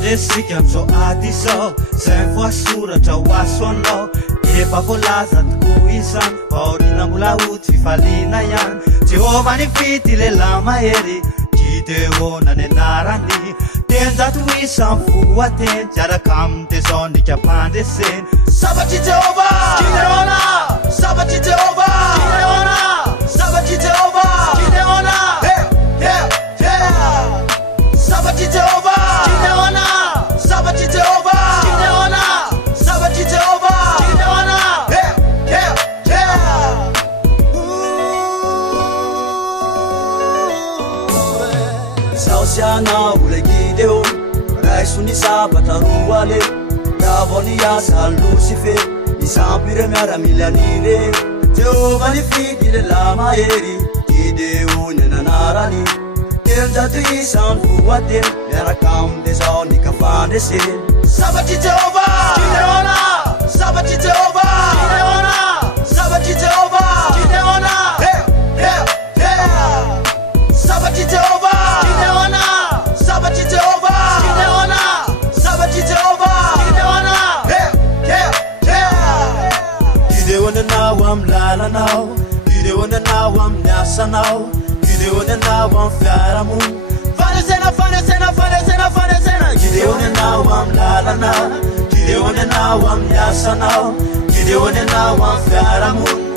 Andesika mso adiso Sen fwa sura tawasono Epa volaza tukuisan Paulina mula uti falina yan Jehova ni fiti le lama heri Jideo na nenarani Tenza tuisan fuwaten Jara kam te soni kya pande sen Sabati Jehova Gideona Sabati Jehova Gideona Sabati Jehova Gideona Sabati Jehova Gideona Sabati Jehova Gideona Sabati Jehova Gideona Sausiana ule Gideon Raisuni sabata ruwale Davoni ya San Lucifer Isampire miara milanire Jehova ni fidile lama eri Gideon nanarani Tenza tuisan fuwaten Mera kam de zoni kafande se Sabati Jehova Gideona Sabati Jehova Gideona Sabati Jehova Gideona Sabati Jehova Gideona Sabati Jehova Gideona Sabati Jehova Gideona Gideona now I'm lala now Gideona now I'm nyasa now Gideona now I'm fiaramu Fanesena Gideona now I'm lala now Gideona now I'm nyasa now Gideona now I'm fiaramu